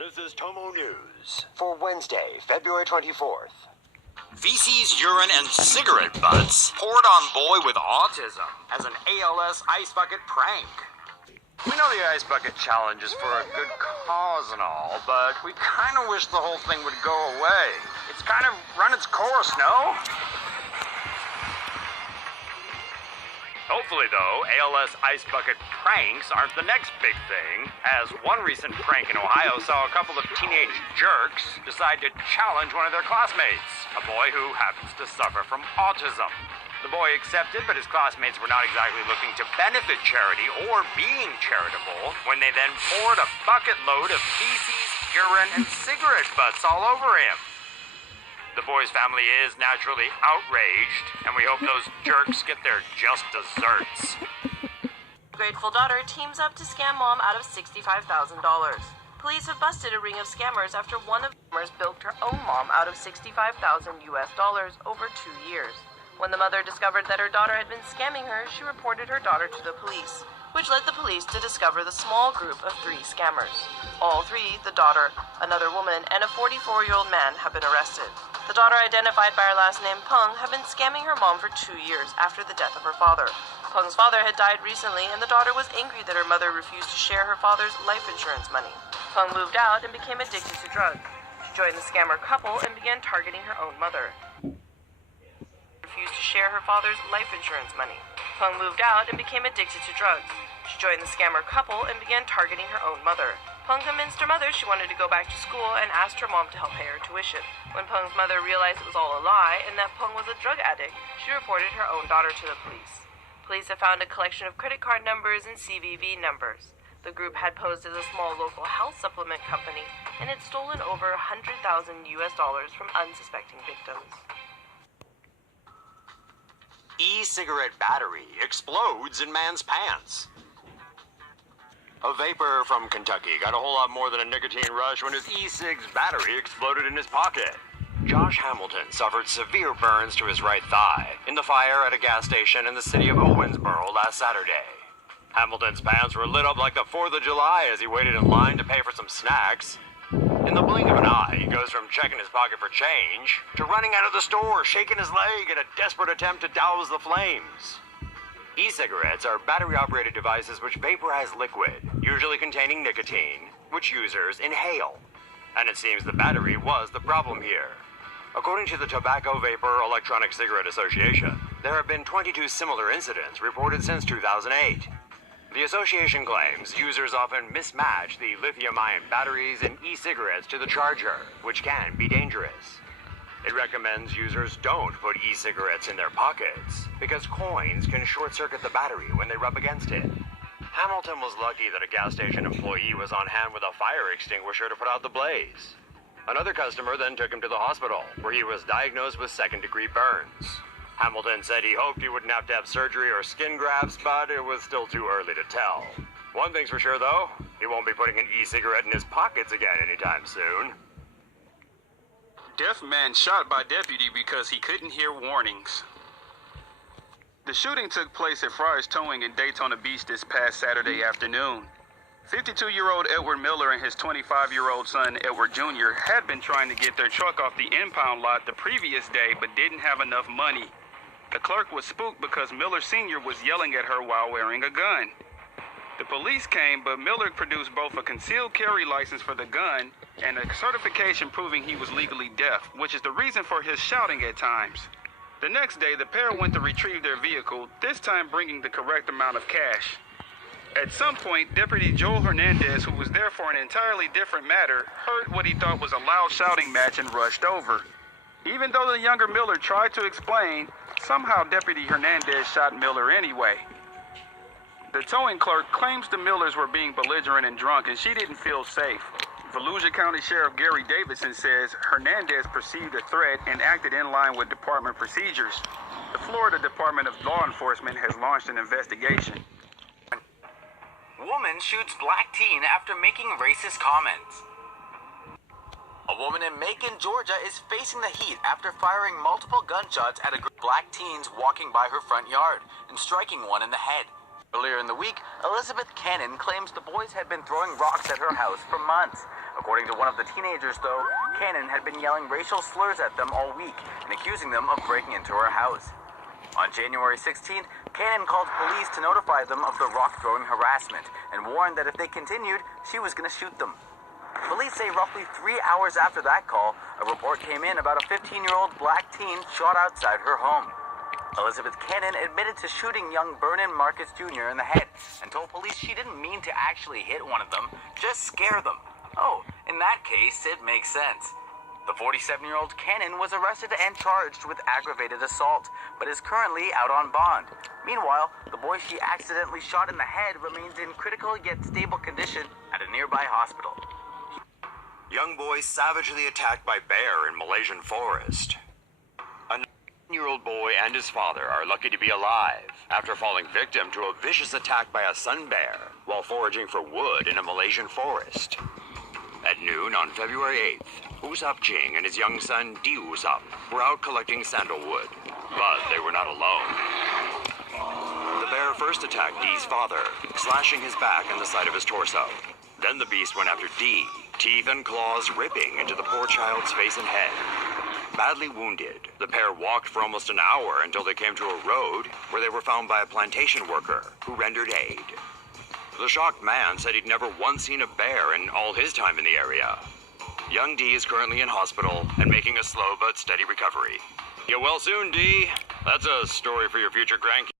This is Tomonews for Wednesday, February 24th. Feces, urine, and cigarette butts poured on boy with autism as an ALS ice bucket prank. We know the ice bucket challenge is for a good cause and all, but we kind of wish the whole thing would go away. It's kind of run its course, no? Hopefully, though, ALS ice bucket pranks aren't the next big thing, as one recent prank in Ohio saw a couple of teenage jerks decide to challenge one of their classmates, a boy who happens to suffer from autism. The boy accepted, but his classmates were not exactly looking to benefit charity or being charitable when they then poured a bucket load of feces, urine, and cigarette butts all over him. The boy's family is naturally outraged, and we hope those jerks get their just desserts. Grateful daughter teams up to scam mom out of $65,000. Police have busted a ring of scammers after one of the scammers bilked her own mom out of $65,000 over 2 years. When the mother discovered that her daughter had been scamming her, she reported her daughter to the police, which led the police to discover the small group of 3 scammers. All 3, the daughter, another woman, and a 44-year-old man, have been arrested. The daughter, identified by her last name Peng, had been scamming her mom for 2 years after the death of her father. Peng's father had died recently, and the daughter was angry that her mother refused to share her father's life insurance money. Peng moved out and became addicted to drugs. She joined the scammer couple and began targeting her own mother. Refused to share her father's life insurance money. Peng moved out and became addicted to drugs. She joined the scammer couple and began targeting her own mother. Peng convinced her mother she wanted to go back to school and asked her mom to help pay her tuition. When Peng's mother realized it was all a lie and that Peng was a drug addict, she reported her own daughter to the police. Police have found a collection of credit card numbers and CVV numbers. The group had posed as a small local health supplement company and had stolen over $100,000 from unsuspecting victims. E-cigarette battery explodes in man's pants. A vapor from Kentucky got a whole lot more than a nicotine rush when his e-cig's battery exploded in his pocket. Josh Hamilton suffered severe burns to his right thigh in the fire at a gas station in the city of Owensboro last Saturday. Hamilton's pants were lit up like the 4th of July as he waited in line to pay for some snacks. In the blink of an eye, he goes from checking his pocket for change to running out of the store, shaking his leg in a desperate attempt to douse the flames. E-cigarettes are battery-operated devices which vaporize liquid, usually containing nicotine, which users inhale. And it seems the battery was the problem here. According to the Tobacco Vapor Electronic Cigarette Association, there have been 22 similar incidents reported since 2008. The association claims users often mismatch the lithium-ion batteries in e-cigarettes to the charger, which can be dangerous. It recommends users don't put e-cigarettes in their pockets because coins can short-circuit the battery when they rub against it. Hamilton was lucky that a gas station employee was on hand with a fire extinguisher to put out the blaze. Another customer then took him to the hospital, where he was diagnosed with second-degree burns. Hamilton said he hoped he wouldn't have to have surgery or skin grafts, but it was still too early to tell. One thing's for sure, though, he won't be putting an e-cigarette in his pockets again anytime soon. Deaf man shot by deputy because he couldn't hear warnings. The shooting took place at Fry's Towing in Daytona Beach this past Saturday afternoon. 52-year-old Edward Miller and his 25-year-old son, Edward Jr., had been trying to get their truck off the impound lot the previous day but didn't have enough money. The clerk was spooked because Miller Sr. was yelling at her while wearing a gun. The police came, but Miller produced both a concealed carry license for the gun and a certification proving he was legally deaf, which is the reason for his shouting at times. The next day, the pair went to retrieve their vehicle, this time bringing the correct amount of cash. At some point, Deputy Joel Hernandez, who was there for an entirely different matter, heard what he thought was a loud shouting match and rushed over. Even though the younger Miller tried to explain, somehow Deputy Hernandez shot Miller anyway. The towing clerk claims the Millers were being belligerent and drunk and she didn't feel safe. Volusia County Sheriff Gary Davidson says Hernandez perceived a threat and acted in line with department procedures. The Florida Department of Law Enforcement has launched an investigation. Woman shoots black teen after making racist comments. A woman in Macon, Georgia is facing the heat after firing multiple gunshots at a group of black teens walking by her front yard and striking one in the head. Earlier in the week, Elizabeth Cannon claims the boys had been throwing rocks at her house for months. According to one of the teenagers, though, Cannon had been yelling racial slurs at them all week and accusing them of breaking into her house. On January 16th, Cannon called police to notify them of the rock-throwing harassment and warned that if they continued, she was going to shoot them. Police say roughly 3 hours after that call, a report came in about a 15-year-old black teen shot outside her home. Elizabeth Cannon admitted to shooting young Vernon Marcus Jr. in the head and told police she didn't mean to actually hit one of them, just scare them. Oh, in that case, it makes sense. The 47-year-old Cannon was arrested and charged with aggravated assault, but is currently out on bond. Meanwhile, the boy she accidentally shot in the head remains in critical yet stable condition at a nearby hospital. Young boy savagely attacked by bear in Malaysian forest. A 9-year-old boy and his father are lucky to be alive after falling victim to a vicious attack by a sun bear while foraging for wood in a Malaysian forest. At noon on February 8th, Usap Ching and his young son Di Usap were out collecting sandalwood, but they were not alone. The bear first attacked Di's father, slashing his back and the side of his torso. Then the beast went after Di, teeth and claws ripping into the poor child's face and head. Badly wounded, the pair walked for almost an hour until they came to a road where they were found by a plantation worker who rendered aid. The shocked man said he'd never once seen a bear in all his time in the area. Young Di is currently in hospital and making a slow but steady recovery. Get well soon, Di. That's a story for your future grandkids.